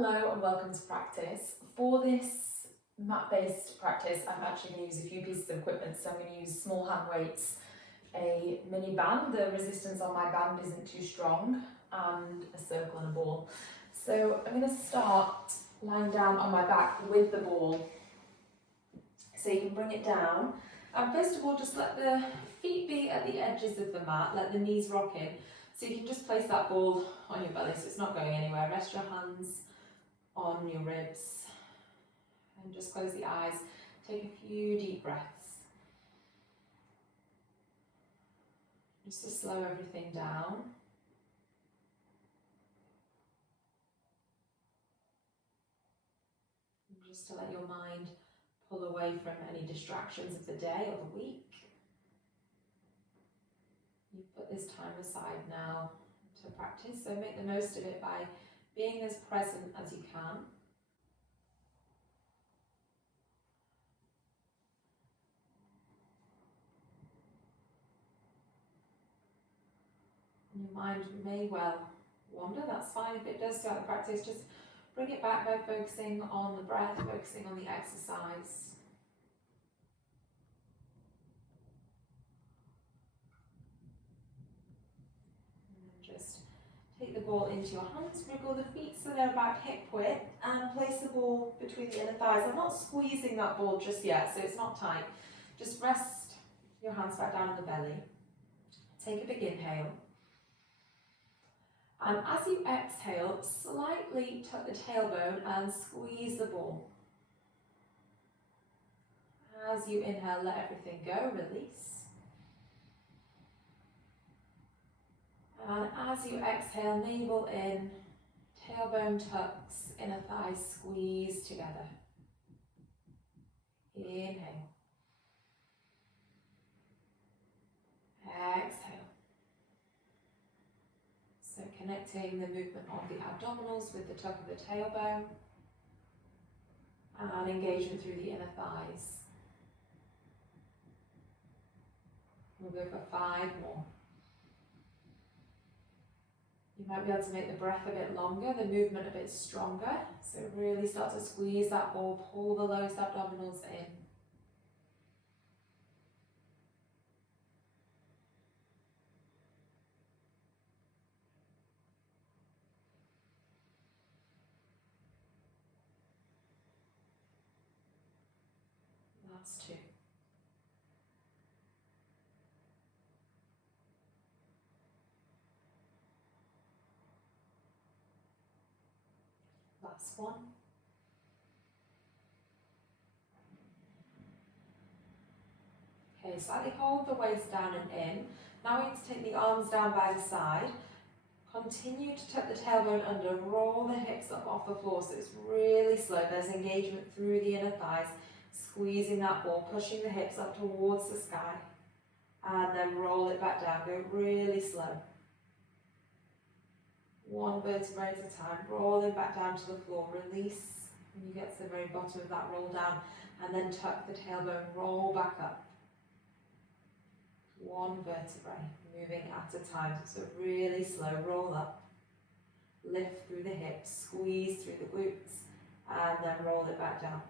Hello and welcome to practice. For this mat-based practice, I'm actually going to use a few pieces of equipment. So I'm going to use small hand weights, a mini band, the resistance on my band isn't too strong, and a circle and a ball. So I'm going to start lying down on my back with the ball. So you can bring it down. And first of all, just let the feet be at the edges of the mat, let the knees rock in. So you can just place that ball on your belly so it's not going anywhere. Rest your hands on your ribs and just close the eyes. Take a few deep breaths. Just to slow everything down. And just to let your mind pull away from any distractions of the day or the week. You've put this time aside now to practice, so make the most of it by being as present as you can. Your mind may well wander, that's fine. If it does throughout the practice, just bring it back by focusing on the breath, focusing on the exercise. Just take the ball into your hands, wriggle the feet so they're about hip width, and place the ball between the inner thighs. I'm not squeezing that ball just yet, so it's not tight. Just rest your hands back down on the belly. Take a big inhale. And as you exhale, slightly tuck the tailbone and squeeze the ball. As you inhale, let everything go, release. And as you exhale, navel in, tailbone tucks, inner thighs squeeze together. Inhale. Exhale. So connecting the movement of the abdominals with the tuck of the tailbone and engagement through the inner thighs. We'll go for 5 more. You might be able to make the breath a bit longer, the movement a bit stronger. So really start to squeeze that ball, pull the lowest abdominals in. Last 2. Last 1. Okay, slightly hold the waist down and in. Now we need to take the arms down by the side. Continue to tuck the tailbone under, roll the hips up off the floor so it's really slow. There's engagement through the inner thighs, squeezing that ball, pushing the hips up towards the sky. And then roll it back down, go really slow. 1 vertebrae at a time, rolling back down to the floor, release when you get to the very bottom of that roll down, and then tuck the tailbone, roll back up. 1 vertebrae, moving at a time, so really slow, roll up, lift through the hips, squeeze through the glutes, and then roll it back down.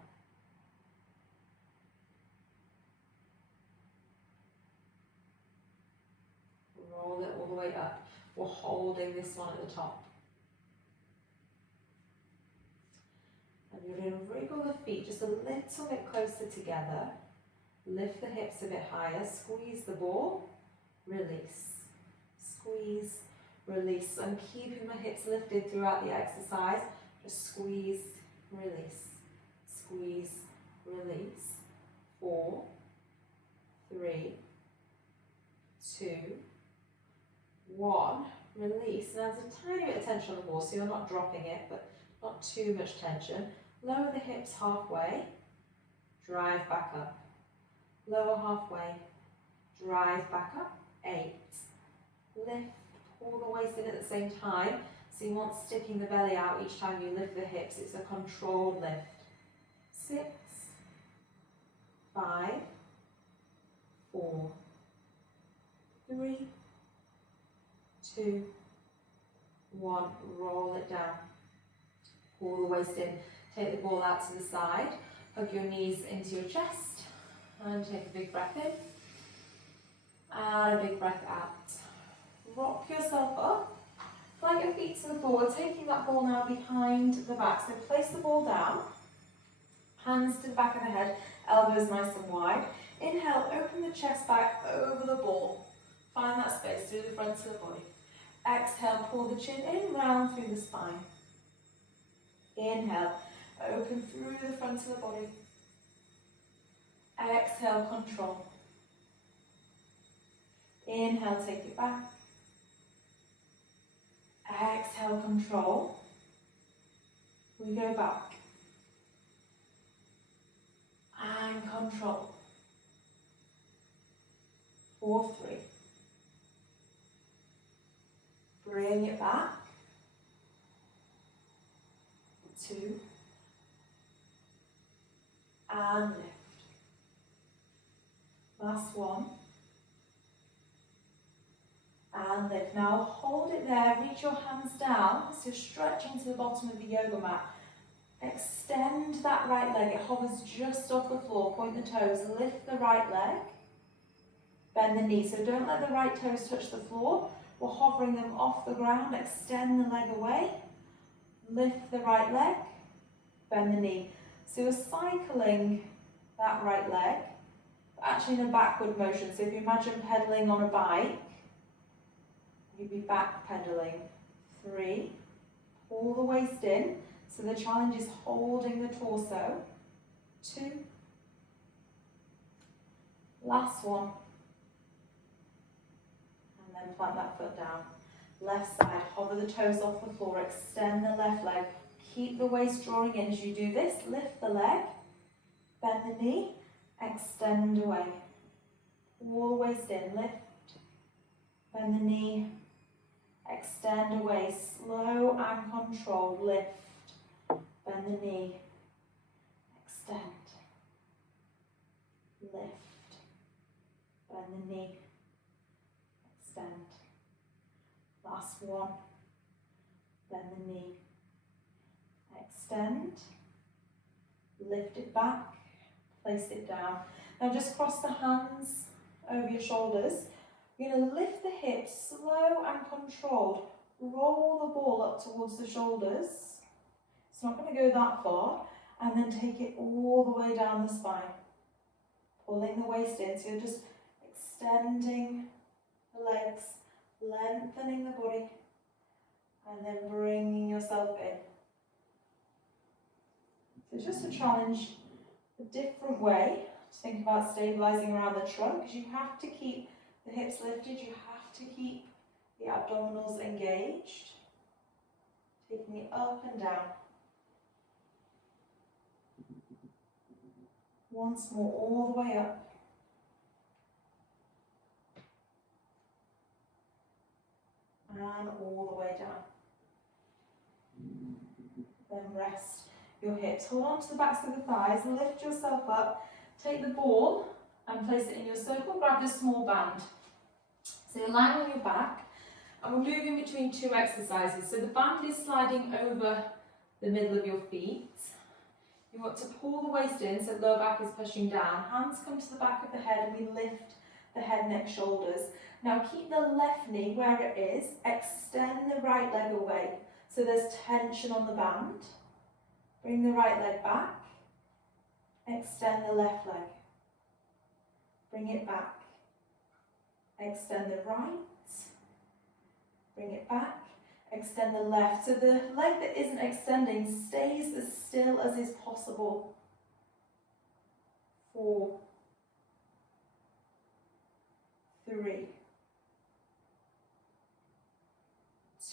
Roll it all the way up. We're holding this one at the top. And you're going to wriggle the feet just a little bit closer together. Lift the hips a bit higher, squeeze the ball, release. Squeeze, release. I'm keeping my hips lifted throughout the exercise. Just squeeze, release. Squeeze, release. 4, 3, 2, 1, release. Now there's a tiny bit of tension on the ball, so you're not dropping it, but not too much tension. Lower the hips halfway, drive back up. Lower halfway, drive back up. 8, lift, pull the waist in at the same time. So you want sticking the belly out each time you lift the hips. It's a controlled lift. 6, 5, 4, 3, 2, 1, roll it down. Pull the waist in, take the ball out to the side, hug your knees into your chest, and take a big breath in, and a big breath out. Rock yourself up, flat your feet to the floor, taking that ball now behind the back. So place the ball down, hands to the back of the head, elbows nice and wide. Inhale, open the chest back over the ball. Find that space through the front of the body. Exhale, pull the chin in, round through the spine. Inhale, open through the front of the body. Exhale, control. Inhale, take it back. Exhale, control. We go back. And control. 4, 3. Bring it back. 2. And lift. Last one. And lift. Now hold it there, reach your hands down, so stretching to the bottom of the yoga mat. Extend that right leg, it hovers just off the floor, point the toes, lift the right leg, bend the knee, so don't let the right toes touch the floor, we're hovering them off the ground, extend the leg away, lift the right leg, bend the knee. So you're cycling that right leg, but actually in a backward motion, so if you imagine pedaling on a bike, you'd be back pedaling. 3, pull the waist in, so the challenge is holding the torso. 2, last one, and then plant that foot down. Left side, hover the toes off the floor, extend the left leg, keep the waist drawing in as you do this, lift the leg, bend the knee, extend away. Pull the waist in, lift, bend the knee, extend away, slow and controlled, lift, bend the knee, extend, lift, bend the knee, extend. Last one, bend the knee, extend, lift it back, place it down. Now just cross the hands over your shoulders. You're going to lift the hips, slow and controlled. Roll the ball up towards the shoulders. It's not going to go that far. And then take it all the way down the spine. Pulling the waist in. So you're just extending the legs, lengthening the body, and then bringing yourself in. So it's just a challenge, a different way to think about stabilising around the trunk, because you have to keep the hips lifted, you have to keep the abdominals engaged. Taking it up and down. Once more, all the way up. And all the way down. Then rest your hips. Hold on to the backs of the thighs, lift yourself up, take the ball and place it in your circle, grab this small band. So you're lying on your back, and we're moving between 2 exercises. So the band is sliding over the middle of your feet. You want to pull the waist in, so lower back is pushing down. Hands come to the back of the head, and we lift the head, neck, shoulders. Now keep the left knee where it is, extend the right leg away. So there's tension on the band. Bring the right leg back, extend the left leg. Bring it back. Extend the right, bring it back, extend the left. So the leg that isn't extending stays as still as is possible. 4, 3,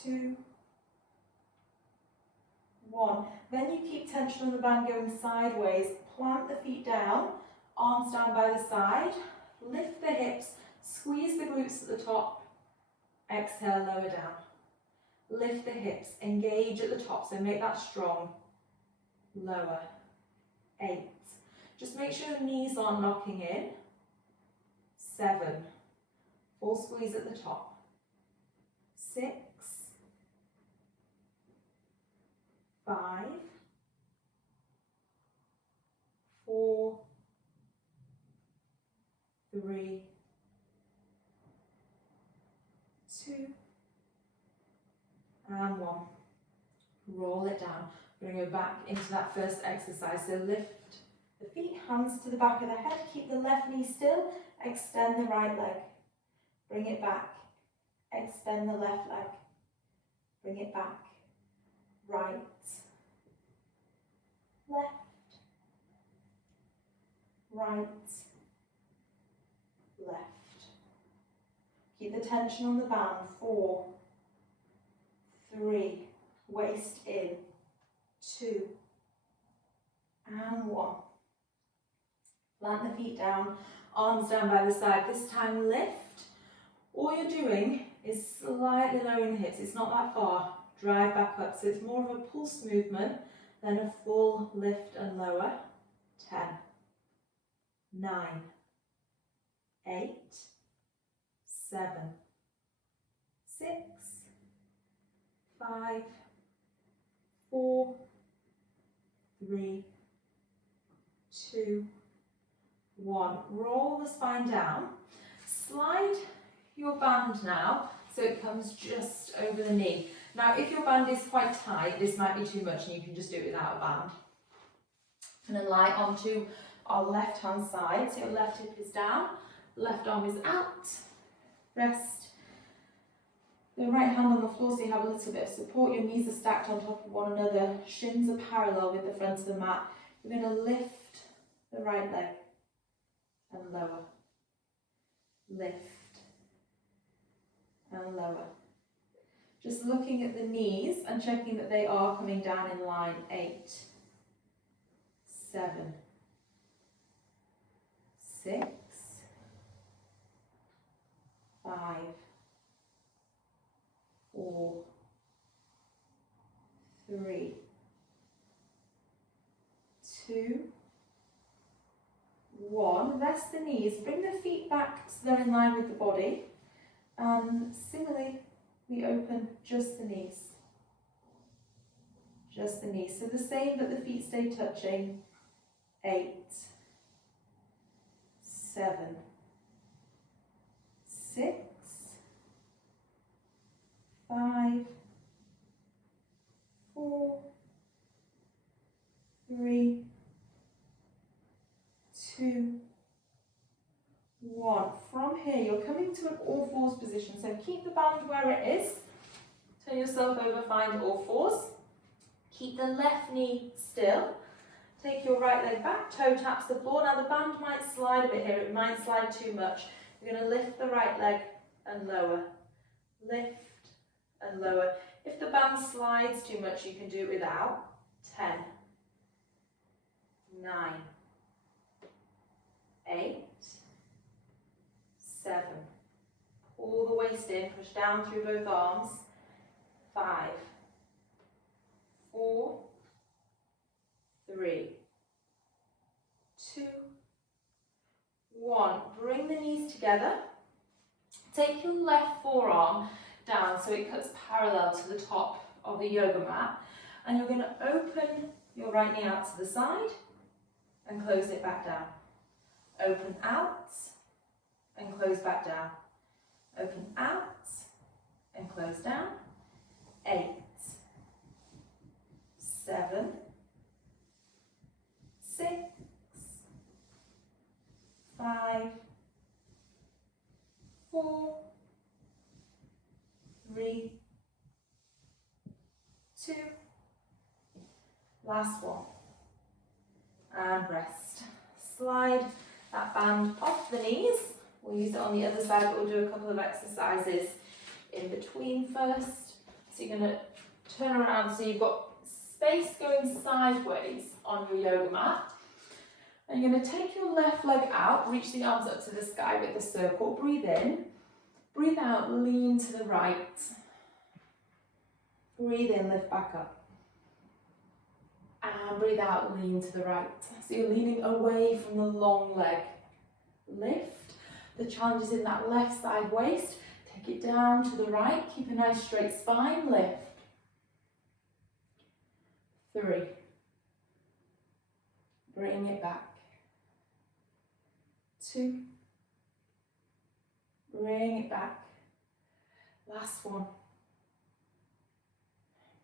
2, 1. Then you keep tension on the band going sideways. Plant the feet down, arms down by the side, lift the hips, squeeze the glutes at the top, exhale, lower down. Lift the hips, engage at the top, so make that strong. Lower. 8. Just make sure the knees aren't locking in. 7. Full squeeze at the top. 6. 5. roll it down. Bring it back into that first exercise. So lift the feet, hands to the back of the head, keep the left knee still, extend the right leg. Bring it back, extend the left leg. Bring it back, right, left, right, left. Keep the tension on the band. 4, 3, waist in, 2, and 1. Plant the feet down, arms down by the side. This time lift. All you're doing is slightly lowering the hips. It's not that far. Drive back up. So it's more of a pulse movement than a full lift and lower. 10, 9, 8, 7, 6, 5, 4, 3, 2, 1. Roll the spine down. Slide your band now so it comes just over the knee. Now if your band is quite tight, this might be too much and you can just do it without a band. And then lie onto our left hand side. So your left hip is down, left arm is out. Rest the right hand on the floor so you have a little bit of support. Your knees are stacked on top of one another. Shins are parallel with the front of the mat. You're going to lift the right leg and lower. Lift and lower. Just looking at the knees and checking that they are coming down in line. 8, 7, 6, 5, 4, 3, 2, 1. Rest the knees. Bring the feet back so they're in line with the body. And similarly, we open just the knees. Just the knees. So the same, but the feet stay touching. 8, 7, 6, 5, 4, 3, 2, 1. From here, you're coming to an all fours position. So keep the band where it is. Turn yourself over, find all fours. Keep the left knee still. Take your right leg back, toe taps the floor. Now the band might slide a bit here, it might slide too much. You're going to lift the right leg and lower. Lift and lower. If the band slides too much, you can do it without. 10, 9, 8, 7. Pull the waist in, push down through both arms. 5, 4, 3, 2, 1. Bring the knees together. Take your left forearm down so it cuts parallel to the top of the yoga mat. And you're going to open your right knee out to the side and close it back down. Open out and close back down. Open out and close down. 8, 7, 6, 5, 4, 3, 2. Last one. And rest. Slide that band off the knees. We'll use it on the other side, but we'll do a couple of exercises in between first. So you're going to turn around so you've got space going sideways on your yoga mat. And you're going to take your left leg out, reach the arms up to the sky with the circle. Breathe in. Breathe out, lean to the right. Breathe in, lift back up. And breathe out, lean to the right. So you're leaning away from the long leg. Lift. The challenge is in that left side waist. Take it down to the right. Keep a nice straight spine. Lift. 3. Bring it back. 2. Bring it back. Last one.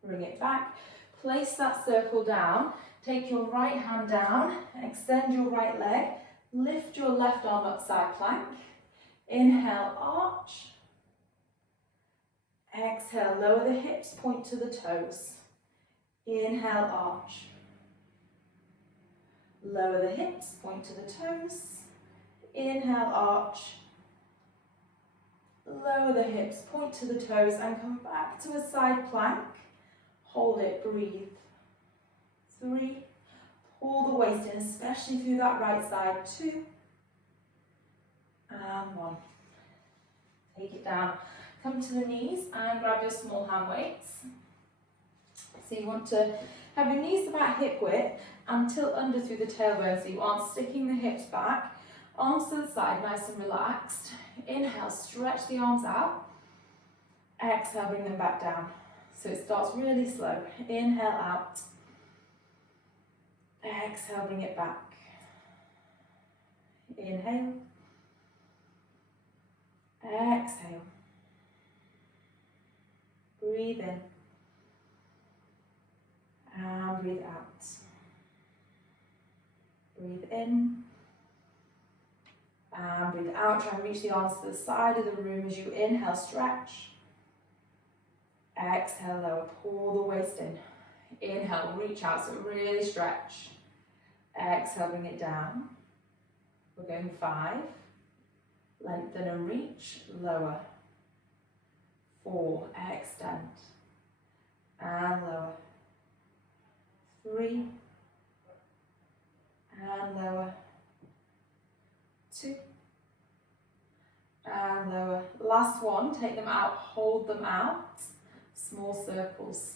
Bring it back. Place that circle down. Take your right hand down, extend your right leg, lift your left arm up side plank. Inhale, arch. Exhale, lower the hips, point to the toes. Inhale, arch. Lower the hips, point to the toes. Inhale, arch. Lower the hips, point to the toes, and come back to a side plank. Hold it, breathe. 3. Pull the waist in, especially through that right side. 2. And 1. Take it down. Come to the knees and grab your small hand weights. So you want to have your knees about hip width and tilt under through the tailbone so you aren't sticking the hips back. Arms to the side, nice and relaxed. Inhale, stretch the arms out. Exhale, bring them back down. So it starts really slow. Inhale, out. Exhale, bring it back. Inhale. Exhale. Breathe in. And breathe out. Breathe in. And breathe out. Try and reach the arms to the side of the room as you inhale, stretch. Exhale, lower. Pull the waist in. Inhale, reach out, so really stretch. Exhale, bring it down. We're going 5. Lengthen and reach, lower. 4, extend. And lower. 3. And lower. 2. And lower. Last one, take them out, hold them out. Small circles.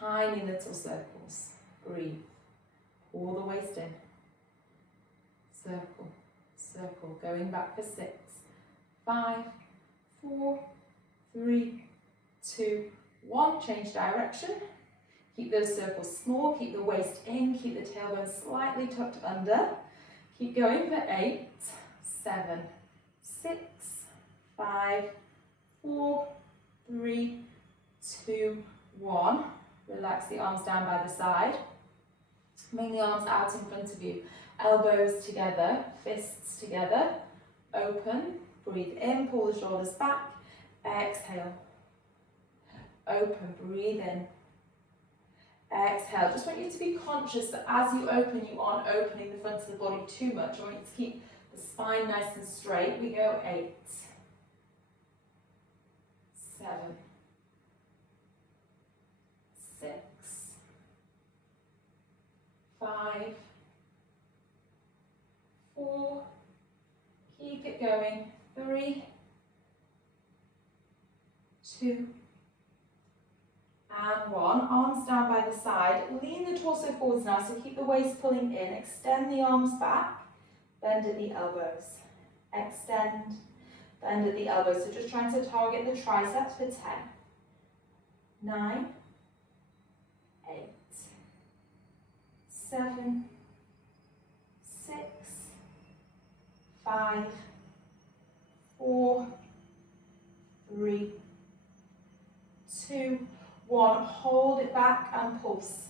Tiny little circles. Breathe. Pull the waist in. Circle, circle. Going back for 6, 5, 4, 3, 2, 1. Change direction. Keep those circles small. Keep the waist in. Keep the tailbone slightly tucked under. Keep going for 8, 7, 6, 5, 4, 3, 2, 1. Relax the arms down by the side. Bring the arms out in front of you. Elbows together, fists together. Open, breathe in, pull the shoulders back. Exhale. Open, breathe in. Exhale. Just want you to be conscious that as you open, you aren't opening the front of the body too much. I want you to keep the spine nice and straight. We go 8, 7, 6, 5, 4, keep it going, 3, 2, and 1. Arms down by the side. Lean the torso forwards now, so keep the waist pulling in. Extend the arms back. Bend at the elbows. Extend. Bend at the elbows. So just trying to target the triceps for 10, 9, 8, 7, 6, 5, 4, 3, 2, 1. Hold it back and pulse.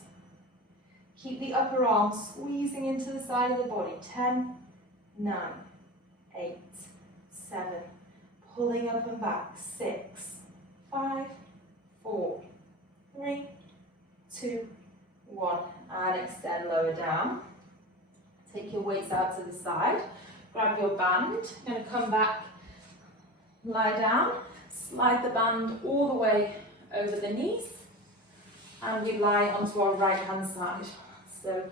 Keep the upper arm squeezing into the side of the body. 10, 9, 8, 7. Pulling up and back. 6, 5, 4, 3, 2, 1. And extend lower down. Take your weights out to the side. Grab your band. You're going to come back, lie down. Slide the band all the way over the knees. And we lie onto our right hand side. So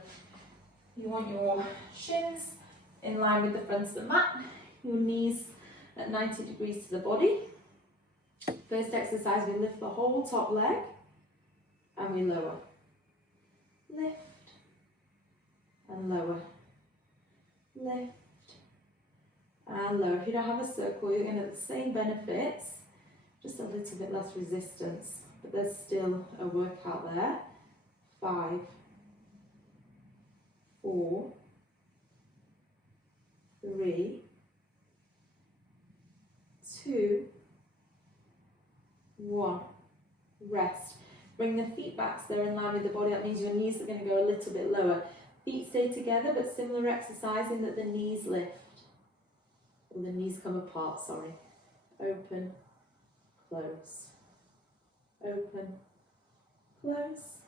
you want your shins in line with the front of the mat. Your knees at 90 degrees to the body. First exercise, we lift the whole top leg. And we lower. Lift. And lower. Lift. And lower. If you don't have a circle, you're going to have the same benefits, just a little bit less resistance, but there's still a workout there. 5, 4, 3, 2, 1. Rest. Bring the feet back so they're in line with the body. That means your knees are going to go a little bit lower. Feet stay together, but similar exercise in that the knees lift. Or the knees come apart, sorry. Open, close. Open, close.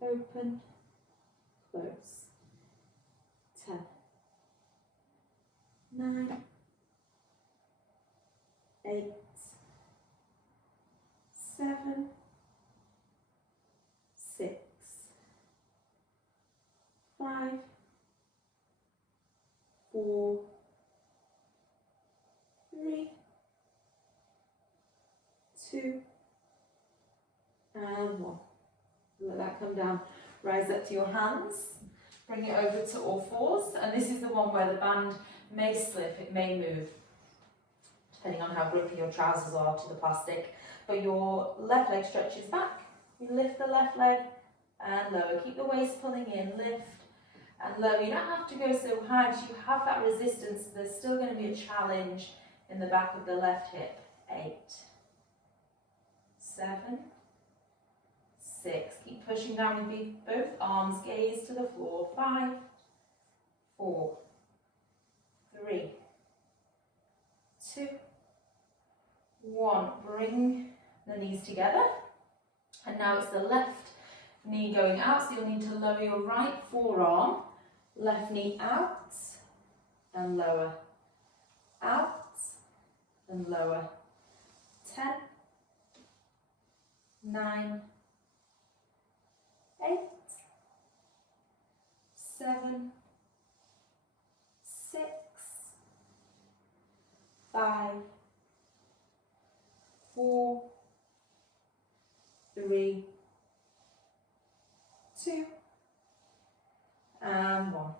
Open, close. 10, 9, 8, 7, 6, 5, 4, 3, 2, and 1. Let that come down. Rise up to your hands. Bring it over to all fours. And this is the one where the band may slip, it may move, depending on how grippy your trousers are to the plastic. But your left leg stretches back. You lift the left leg and lower. Keep the waist pulling in, lift and lower. You don't have to go so high because you have that resistance. There's still going to be a challenge in the back of the left hip. 8, 7, 6. Keep pushing down with both arms. Gaze to the floor. 5, 4, 3, 2, 1. Bring the knees together. And now it's the left knee going out. So you'll need to lower your right forearm. Left knee out and lower. Out and lower. 10, 9, 8, 7, 6, 5, 4, 3, 2, and 1.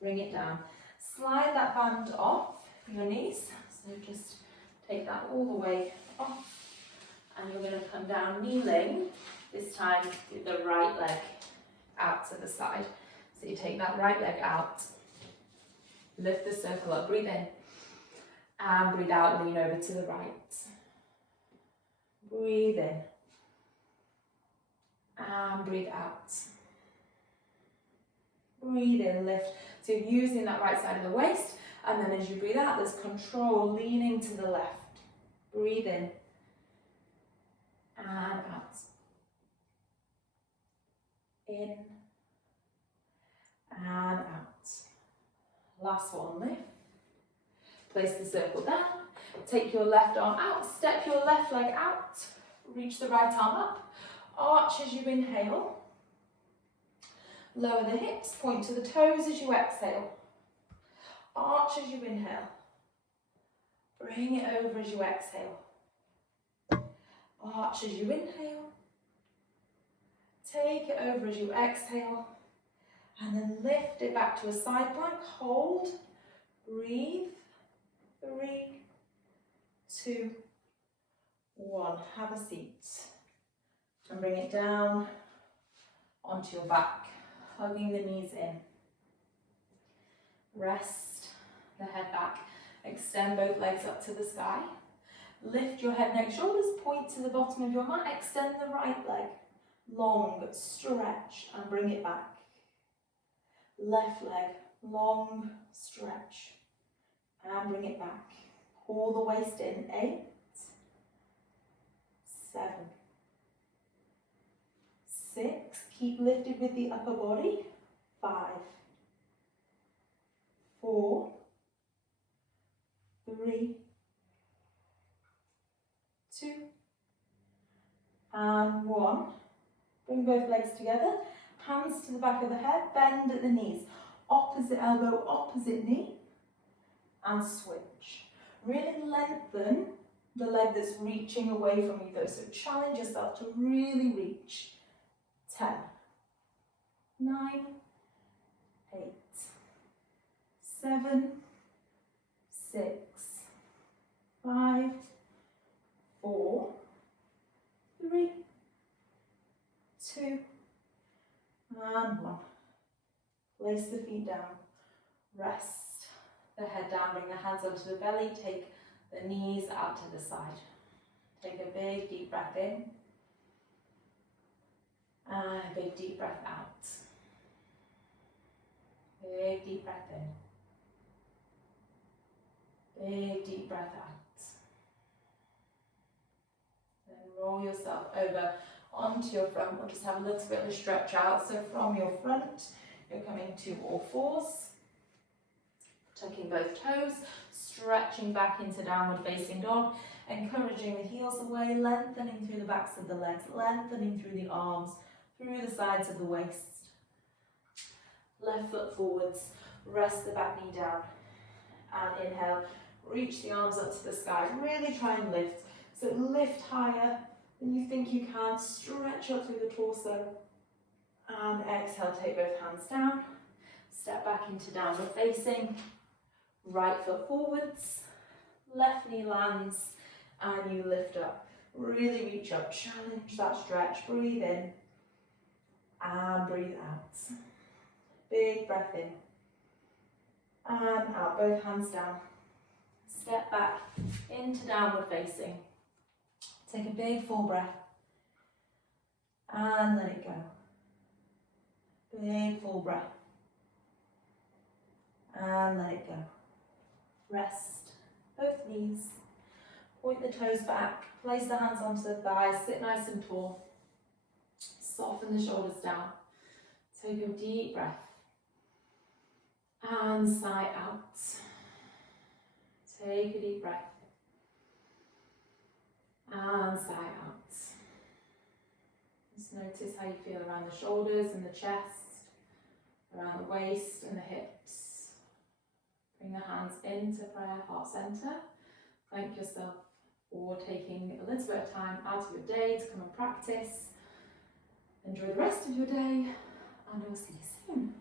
Bring it down. Slide that band off your knees. So just take that all the way off. And you're going to come down kneeling, this time with the right leg out to the side. So you take that right leg out, lift the circle up, breathe in, and breathe out, lean over to the right. Breathe in, and breathe out. Breathe in, lift. So you're using that right side of the waist, and then as you breathe out, there's control, leaning to the left. Breathe in, and out. In, and out. Last one, lift. Place the circle down. Take your left arm out, step your left leg out. Reach the right arm up. Arch as you inhale. Lower the hips, point to the toes as you exhale. Arch as you inhale. Bring it over as you exhale. Arch as you inhale. Take it over as you exhale. And then lift it back to a side plank. Hold. Breathe. 3, 2, 1. Have a seat. And bring it down onto your back, hugging the knees in. Rest the head back. Extend both legs up to the sky. Lift your head, neck, shoulders, point to the bottom of your mat. Extend the right leg. Long, stretch, and bring it back. Left leg, long, stretch, and bring it back. Pull the waist in. 8, 7, 6. Keep lifted with the upper body. 5, 4, 3, 2, and 1. Bring both legs together. Hands to the back of the head. Bend at the knees. Opposite elbow, opposite knee. And switch. Really lengthen the leg that's reaching away from you though. So challenge yourself to really reach. 10, 9, 8, 7, 6, 5, 4, 3, 2, and 1. Place the feet down. Rest the head down. Bring the hands onto the belly. Take the knees out to the side. Take a big deep breath in. a big deep breath out. Big deep breath in. Big deep breath out. Then roll yourself over onto your front. We'll just have a little bit of a stretch out. So from your front, you're coming to all fours. Tucking both toes, stretching back into downward facing dog, encouraging the heels away, lengthening through the backs of the legs, lengthening through the arms, through the sides of the waist. Left foot forwards, rest the back knee down, and inhale, reach the arms up to the sky, really try and lift. So lift higher than you think you can, stretch up through the torso, and exhale, take both hands down, step back into downward facing, right foot forwards, left knee lands, and you lift up. Really reach up, challenge that stretch, breathe in, and breathe out. Big breath in, and out, both hands down. Step back into downward facing. Take a big full breath, and let it go. Big full breath, and let it go. Rest both knees, point the toes back, place the hands onto the thighs, sit nice and tall, soften the shoulders down, take a deep breath, and sigh out. Take a deep breath, and sigh out. Just notice how you feel around the shoulders and the chest, around the waist and the hips. Bring the hands into prayer, heart center. Thank yourself for taking a little bit of time out of your day to come and practice. Enjoy the rest of your day, and I will see you soon.